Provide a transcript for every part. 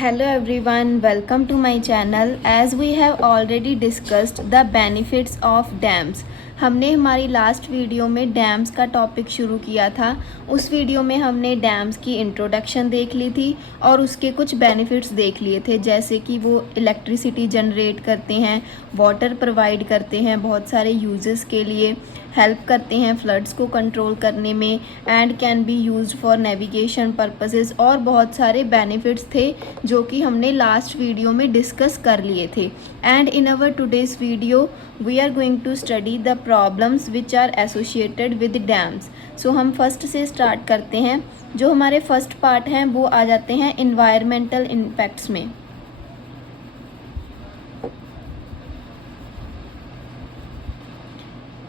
Hello everyone, welcome to my channel. As we have already discussed the benefits of dams. हमने हमारी last video में dams का topic शुरू किया था। उस वीडियो में हमने डैम्स की इंट्रोडक्शन देख ली थी और उसके कुछ बेनिफिट्स देख लिए थे, जैसे कि वो इलेक्ट्रिसिटी जनरेट करते हैं, वाटर प्रोवाइड करते हैं, बहुत सारे यूजेस के लिए हेल्प करते हैं फ्लड्स को कंट्रोल करने में, and can be used for navigation purposes, और बहुत सारे बेनिफिट्स थे जो कि हमने लास्ट वीडियो में डिस्कस कर लिए थे। And in our today's video we are going to study the problems which are associated with dams. So हम फर्स्ट से स्टार्ट करते हैं। जो हमारे फर्स्ट पार्ट हैं वो आ जाते हैं इन्वायरमेंटल इम्पैक्ट्स में।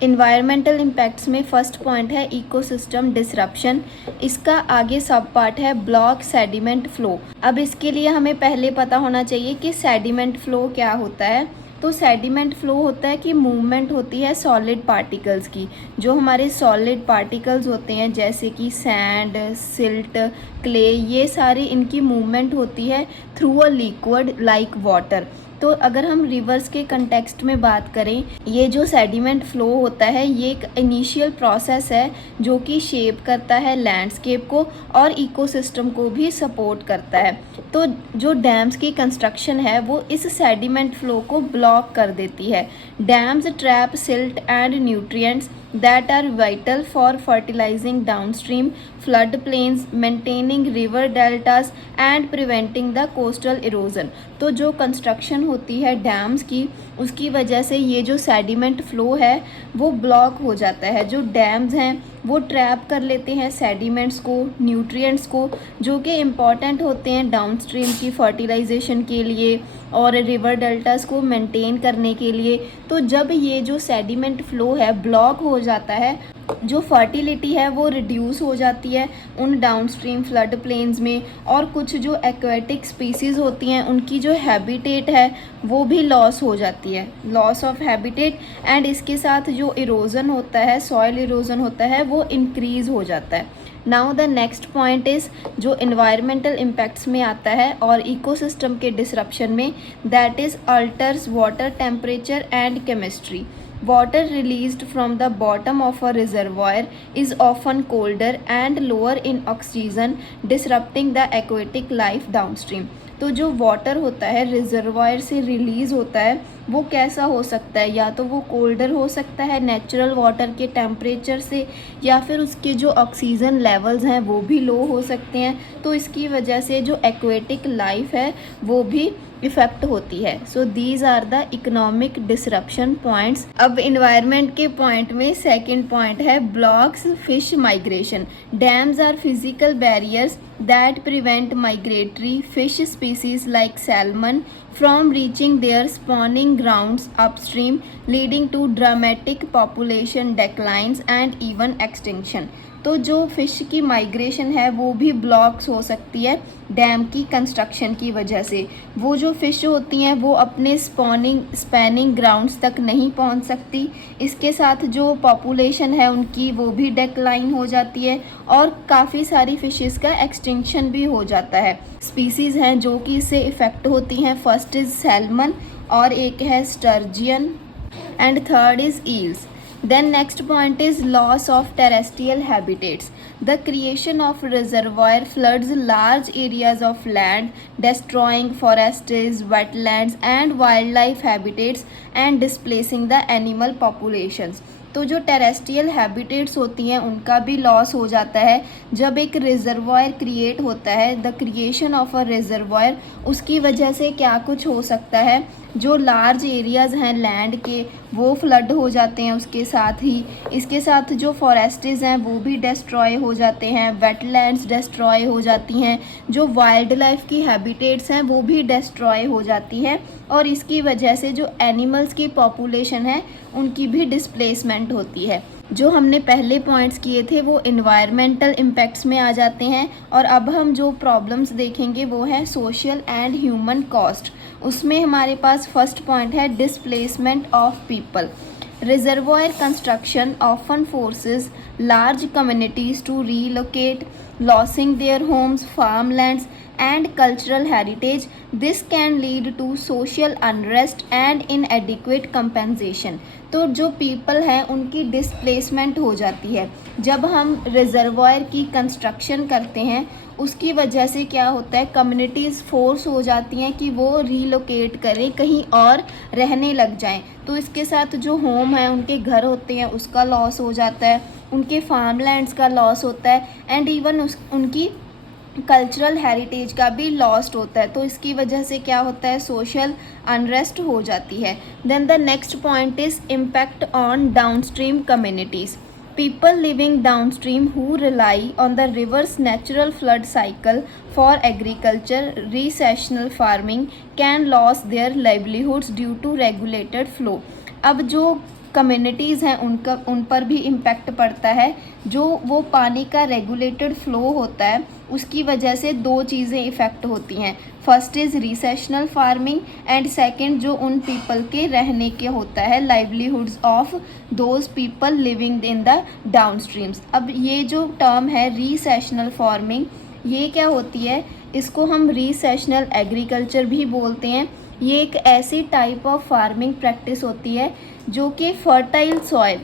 इन्वायरमेंटल इम्पैक्ट्स में फर्स्ट पॉइंट है इकोसिस्टम डिसरप्शन। इसका आगे सब पार्ट है ब्लॉक सेडिमेंट फ्लो। अब इसके लिए हमें पहले पता होना चाहिए कि सेडिमेंट फ्लो क्या होता है। तो सेडिमेंट फ्लो होता है कि मूवमेंट होती है सॉलिड पार्टिकल्स की। जो हमारे सॉलिड पार्टिकल्स होते हैं जैसे कि सैंड, सिल्ट, क्ले, ये सारी इनकी मूवमेंट होती है through a liquid like water. तो अगर हम रिवर्स के कंटेक्स्ट में बात करें, ये जो सेडिमेंट फ्लो होता है ये एक इनिशियल प्रोसेस है जो कि शेप करता है लैंडस्केप को और इकोसिस्टम को भी सपोर्ट करता है। तो जो डैम्स की कंस्ट्रक्शन है वो इस सेडिमेंट फ्लो को ब्लॉक कर देती है। Dams trap silt and nutrients that are vital for fertilizing downstream flood plains, maintaining river deltas and preventing the coastal erosion। तो जो कंस्ट्रक्शन होती है डैम्स की, उसकी वजह से ये जो सेडिमेंट फ्लो है वो ब्लॉक हो जाता है। जो डैम्स हैं वो ट्रैप कर लेते हैं सेडिमेंट्स को, न्यूट्रिएंट्स को, जो कि इम्पॉर्टेंट होते हैं डाउनस्ट्रीम की फर्टिलाइजेशन के लिए और रिवर डेल्टास को मेंटेन करने के लिए। तो जब ये जो सेडिमेंट फ्लो है ब्लॉक हो जाता है, जो फर्टिलिटी है वो रिड्यूस हो जाती है उन डाउनस्ट्रीम फ्लड प्लेन्स में, और कुछ जो एक्वेटिक स्पीसीज़ होती हैं उनकी जो हैबिटेट है वो भी लॉस हो जाती है, लॉस ऑफ हैबिटेट। एंड इसके साथ जो इरोजन होता है, सॉइल इरोजन होता है, वो इंक्रीज़ हो जाता है। Now the next point is जो इन्वायरमेंटल इम्पैक्ट्स में आता है और इकोसिस्टम के डिसरप्शन में, that is altars water temperature and chemistry. Water released from the bottom of a reservoir is often colder and lower in oxygen, disrupting the aquatic life downstream। तो जो water होता है रिजर्वायर से release होता है वो कैसा हो सकता है, या तो वो कोल्डर हो सकता है नेचुरल वाटर के टेम्परेचर से, या फिर उसके जो ऑक्सीजन लेवल्स हैं वो भी लो हो सकते हैं। तो इसकी वजह से जो एक्वेटिक लाइफ है वो भी इफ़ेक्ट होती है। So these are the economic disruption points. अब इन्वायरमेंट के पॉइंट में सेकंड पॉइंट है blocks fish migration. Dams are physical barriers that prevent migratory fish species like salmon from reaching their spawning grounds upstream, leading to dramatic population declines and even extinction। तो जो fish की migration है वो भी blocks हो सकती है dam की कंस्ट्रक्शन की वजह से। वो जो फ़िश होती हैं वो अपने स्पैनिंग ग्राउंड्स तक नहीं पहुंच सकती। इसके साथ जो पॉपुलेशन है उनकी वो भी डेक्लाइन हो जाती है और काफ़ी सारी फ़िशेस का एक्सटिंक्शन भी हो जाता है। स्पीसीज़ हैं जो कि इससे इफ़ेक्ट होती हैं। फर्स्ट इज़ सैल्मन और एक है sturgeon and third is eels. Then next point is loss of terrestrial habitats. The creation of reservoir floods large areas of land, destroying forests, wetlands and wildlife habitats and displacing the animal populations। तो जो terrestrial habitats होती हैं उनका भी loss हो जाता है। जब एक रिजर्वायर क्रिएट होता है, the creation of a reservoir, उसकी वजह से क्या कुछ हो सकता है, जो लार्ज एरियाज़ हैं लैंड के वो फ्लड हो जाते हैं। उसके साथ ही इसके साथ जो फॉरेस्ट्स हैं वो भी डिस्ट्रॉय हो जाते हैं, वेटलैंड्स डिस्ट्रॉय हो जाती हैं, जो वाइल्ड लाइफ की हैबिटेट्स हैं वो भी डिस्ट्रॉय हो जाती हैं, और इसकी वजह से जो एनिमल्स की पॉपुलेशन है उनकी भी डिस्प्लेसमेंट होती है। जो हमने पहले पॉइंट्स किए थे वो इन्वायरमेंटल इम्पैक्ट्स में आ जाते हैं। और अब हम जो प्रॉब्लम्स देखेंगे वो है सोशल एंड ह्यूमन कॉस्ट। उसमें हमारे पास फर्स्ट पॉइंट है displacement of people. Reservoir construction often forces large communities to relocate losing their homes, farmlands and cultural heritage. This can lead to social unrest and inadequate compensation. तो जो people हैं उनकी displacement हो जाती है। जब हम रिजर्वायर की कंस्ट्रक्शन करते हैं उसकी वजह से क्या होता है, कम्युनिटीज़ फोर्स हो जाती हैं कि वो रीलोकेट करें, कहीं और रहने लग जाएं। तो इसके साथ जो होम है, उनके घर होते हैं, उसका लॉस हो जाता है, उनके फार्म लैंड्स का लॉस होता है एंड इवन उनकी कल्चरल हेरिटेज का भी लॉस्ट होता है। तो इसकी वजह से क्या होता है, सोशल अनरेस्ट हो जाती है। Then the next point is impact on downstream communities. People living downstream who rely on the river's natural flood cycle for agriculture, recreational farming can lose their livelihoods due to regulated flow. अब जो communities हैं उन पर भी impact पड़ता है। जो वो पानी का रेगुलेटेड फ़्लो होता है उसकी वजह से दो चीज़ें इफ़ेक्ट होती हैं। First is recessional farming and second जो उन पीपल के रहने के होता है, livelihoods of those people living in the downstreams. अब ये जो टर्म है रिसेशनल फार्मिंग, ये क्या होती है, इसको हम रिसेशनल एग्रीकल्चर भी बोलते हैं। ये एक ऐसी टाइप ऑफ फार्मिंग प्रैक्टिस होती है जो कि फर्टाइल सॉइल,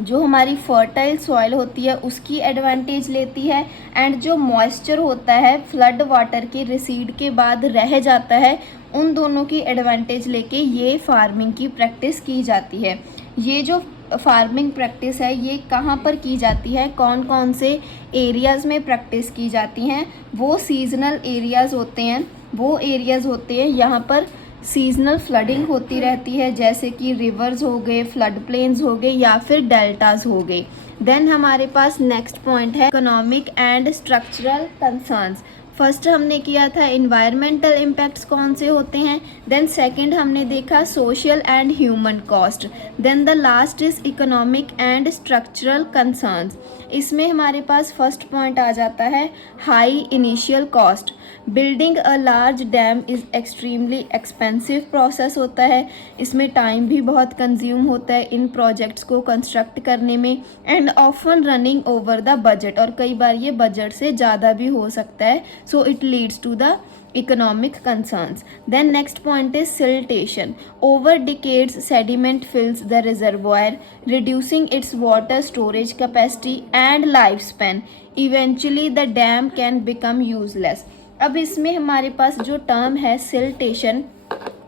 जो हमारी फर्टाइल सॉइल होती है उसकी एडवांटेज लेती है एंड जो मॉइस्चर होता है फ्लड वाटर के रिसीड के बाद रह जाता है, उन दोनों की एडवांटेज लेके ये फार्मिंग की प्रैक्टिस की जाती है। ये जो फार्मिंग प्रैक्टिस है ये कहाँ पर की जाती है, कौन कौन से एरियाज़ में प्रैक्टिस की जाती हैं, वो सीजनल एरियाज़ होते हैं। वो एरियाज़ होते हैं यहाँ पर सीजनल फ्लडिंग होती रहती है, जैसे कि रिवर्स हो गए, फ्लड प्लेन्स हो गए या फिर डेल्टाज हो गए। देन हमारे पास नेक्स्ट पॉइंट है economic and structural concerns. First हमने किया था इन्वायरमेंटल इम्पैक्ट्स कौन से होते हैं, देन सेकंड हमने देखा social and human cost, then the last is economic and structural concerns. इसमें हमारे पास फर्स्ट पॉइंट आ जाता है high initial cost. Building a large dam is extremely expensive process होता है, इसमें टाइम भी बहुत कंज्यूम होता है इन प्रोजेक्ट्स को कंस्ट्रक्ट करने में and often running over the budget, और कई बार ये बजट से ज़्यादा भी हो सकता है। So it leads to the economic concerns. Then next point is siltation. Over decades sediment fills the reservoir, reducing its water storage capacity and lifespan. Eventually the dam can become useless. अब इसमें हमारे पास जो term है siltation,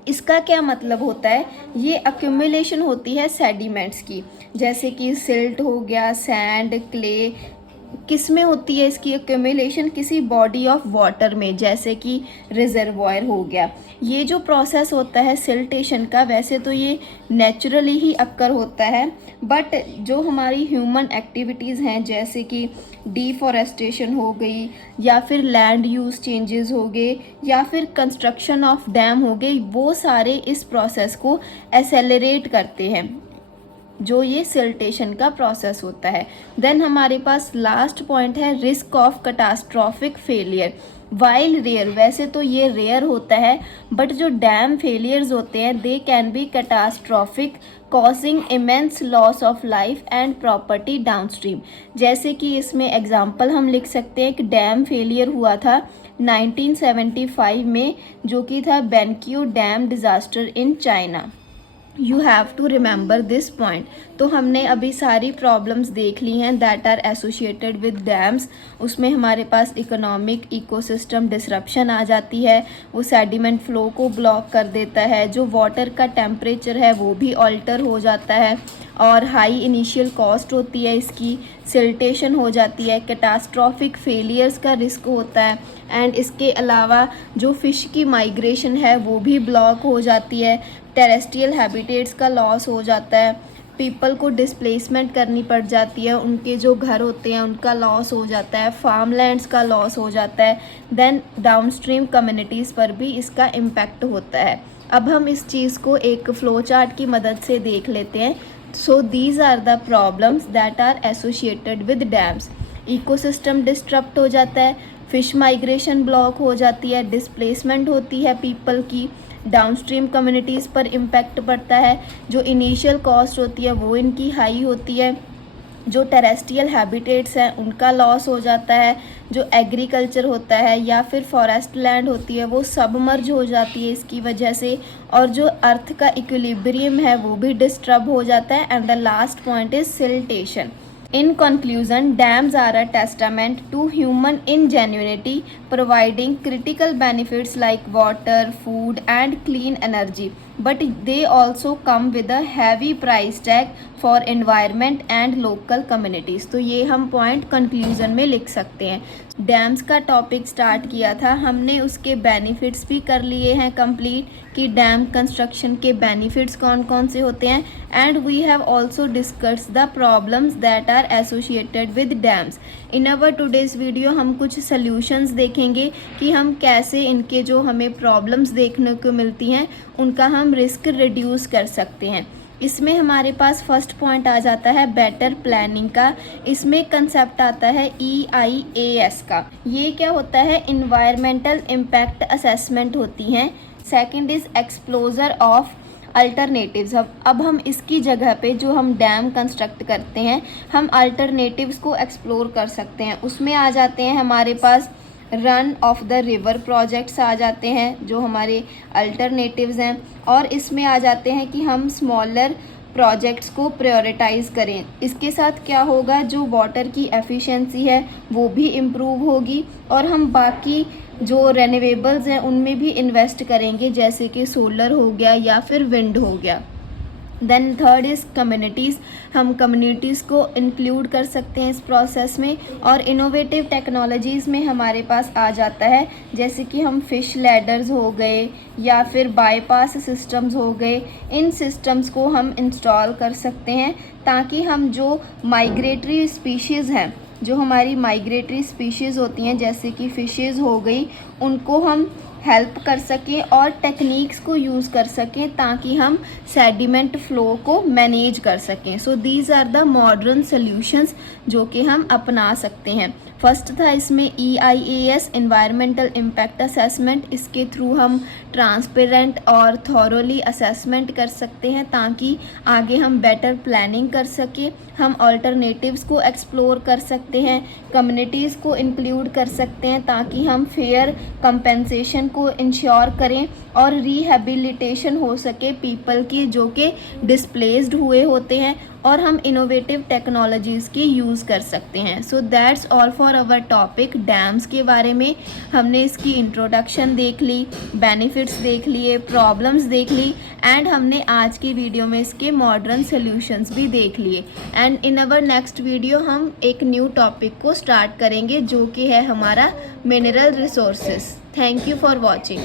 इसका क्या मतलब होता है, ये अक्यूमुलेशन होती है सेडिमेंट्स की, जैसे कि सिल्ट हो गया, सैंड, क्ले, किस में होती है इसकी एक्यूमुलेशन, किसी बॉडी ऑफ वाटर में, जैसे कि रिजर्वायर हो गया। ये जो प्रोसेस होता है सिल्टेशन का, वैसे तो ये नेचुरली ही अक्कर होता है, बट जो हमारी ह्यूमन एक्टिविटीज़ हैं जैसे कि डिफॉरेस्टेशन हो गई या फिर लैंड यूज़ चेंजेस हो गए या फिर कंस्ट्रक्शन ऑफ डैम हो गई, वो सारे इस प्रोसेस को एसेलरेट करते हैं, जो ये सिल्टेशन का प्रोसेस होता है। देन हमारे पास लास्ट पॉइंट है risk of catastrophic failure. While rare, वैसे तो ये रेयर होता है, बट जो डैम फेलियर्स होते हैं they can be catastrophic, causing immense loss of life and property downstream. जैसे कि इसमें एग्जांपल हम लिख सकते हैं, एक डैम फेलियर हुआ था 1975 में, जो कि था Banqiao dam disaster in China. You have to remember this point. तो हमने अभी सारी प्रॉब्लम्स देख ली हैं that are associated with dams. उसमें हमारे पास इकोनॉमिक इकोसिस्टम डिसरप्शन आ जाती है, वो सेडिमेंट फ्लो को ब्लॉक कर देता है, जो वाटर का टेम्परेचर है वो भी ऑल्टर हो जाता है, और हाई इनिशियल कॉस्ट होती है इसकी, सिल्टेशन हो जाती है, कैटास्ट्रॉफिक फेलियर्स का रिस्क होता है, एंड इसके अलावा जो फ़िश की माइग्रेशन है वो भी ब्लॉक हो जाती है, टेरेस्ट्रियल हैबिटेट्स का लॉस हो जाता है, पीपल को डिस्प्लेसमेंट करनी पड़ जाती है, उनके जो घर होते हैं उनका लॉस हो जाता है, फार्म लैंड्स का लॉस हो जाता है, देन डाउनस्ट्रीम कम्युनिटीज़ पर भी इसका इम्पैक्ट होता है। अब हम इस चीज़ को एक फ़्लो चार्ट की मदद से देख लेते हैं। So these are the problems that are associated with dams. Ecosystem disturb हो जाता है, फिश माइग्रेशन ब्लॉक हो जाती है, डिस्प्लेसमेंट होती है पीपल की, डाउनस्ट्रीम कम्युनिटीज़ पर इम्पैक्ट पड़ता है, जो इनिशियल कॉस्ट होती है वो इनकी हाई होती है, जो टेरेस्ट्रियल हैबिटेट्स हैं उनका लॉस हो जाता है, जो एग्रीकल्चर होता है या फिर फॉरेस्ट लैंड होती है वो सबमर्ज हो जाती है इसकी वजह से, और जो अर्थ का इक्विलिब्रियम है वो भी डिस्टर्ब हो जाता है। And the last point is siltation. In conclusion, dams are a testament to human ingenuity, providing critical benefits like water, food, and clean energy. But they also come with a heavy price tag for environment and local communities. तो ये हम point conclusion में लिख सकते हैं। Dams का topic start किया था हमने, उसके बेनिफिट्स भी कर लिए हैं कंप्लीट कि डैम कंस्ट्रक्शन के बेनिफिट्स कौन कौन से होते हैं। And we have also discussed the problems that are associated with dams. In our today's video हम कुछ सल्यूशंस देखेंगे कि हम कैसे इनके जो हमें प्रॉब्लम्स देखने को मिलती हैं उनका हम रिस्क रिड्यूस कर सकते हैं। इसमें हमारे पास फर्स्ट पॉइंट आ जाता है बेटर प्लानिंग का। इसमें कंसेप्ट आता है EIAS का। ये क्या होता है, इन्वायरमेंटल इम्पैक्ट असेसमेंट होती हैं। Second is एक्सप्लोजर of alternatives. अब हम इसकी जगह पे जो हम डैम कंस्ट्रक्ट करते हैं हम अल्टरनेटिव्स को एक्सप्लोर कर सकते हैं। उसमें आ जाते हैं हमारे पास run of the river projects आ जाते हैं जो हमारे अल्टरनेटिव्स हैं, और इसमें आ जाते हैं कि हम स्मॉलर प्रोजेक्ट्स को प्रायोरिटाइज़ करें। इसके साथ क्या होगा, जो वाटर की एफिशिएंसी है वो भी इम्प्रूव होगी, और हम बाकी जो रेन्यूएबल्स हैं उनमें भी इन्वेस्ट करेंगे जैसे कि सोलर हो गया या फिर विंड हो गया। Then third is communities. हम कम्युनिटीज़ को इंक्लूड कर सकते हैं इस प्रोसेस में। और इनोवेटिव टेक्नोलॉजीज़ में हमारे पास आ जाता है जैसे कि हम फ़िश लैडर्स हो गए या फिर बाईपास सिस्टम्स हो गए। इन सिस्टम्स को हम इंस्टॉल कर सकते हैं ताकि हम जो माइग्रेटरी स्पीशीज़ हैं, जो हमारी माइग्रेटरी स्पीशीज़ होती हैं जैसे कि फ़िशेज़ हो गई, उनको हम हेल्प कर सकें और टेक्निक्स को यूज़ कर सकें ताकि हम सेडिमेंट फ़्लो को मैनेज कर सकें। So these are the modern solutions जो कि हम अपना सकते हैं। फर्स्ट था इसमें EIAS एनवायरमेंटल इम्पैक्ट असेसमेंट। इसके थ्रू हम ट्रांसपेरेंट और थॉरोली असेसमेंट कर सकते हैं ताकि आगे हम बेटर प्लानिंग कर सकें। हम अल्टरनेटिव्स को एक्सप्लोर कर सकते हैं, कम्युनिटीज़ को इंक्लूड कर सकते हैं ताकि हम फेयर कंपेंसेशन को इंश्योर करें और रिहेबिलिटेशन हो सके पीपल की जो कि डिस्प्लेस्ड हुए होते हैं, और हम इनोवेटिव टेक्नोलॉजीज़ की यूज़ कर सकते हैं। So that's all for our topic dams के बारे में। हमने इसकी इंट्रोडक्शन देख ली, बेनिफिट्स देख लिए, प्रॉब्लम्स देख ली, एंड हमने आज की वीडियो में इसके मॉडर्न सॉल्यूशंस भी देख लिए। And in our next video हम एक न्यू टॉपिक को स्टार्ट करेंगे जो कि है हमारा mineral resources. Thank you for watching.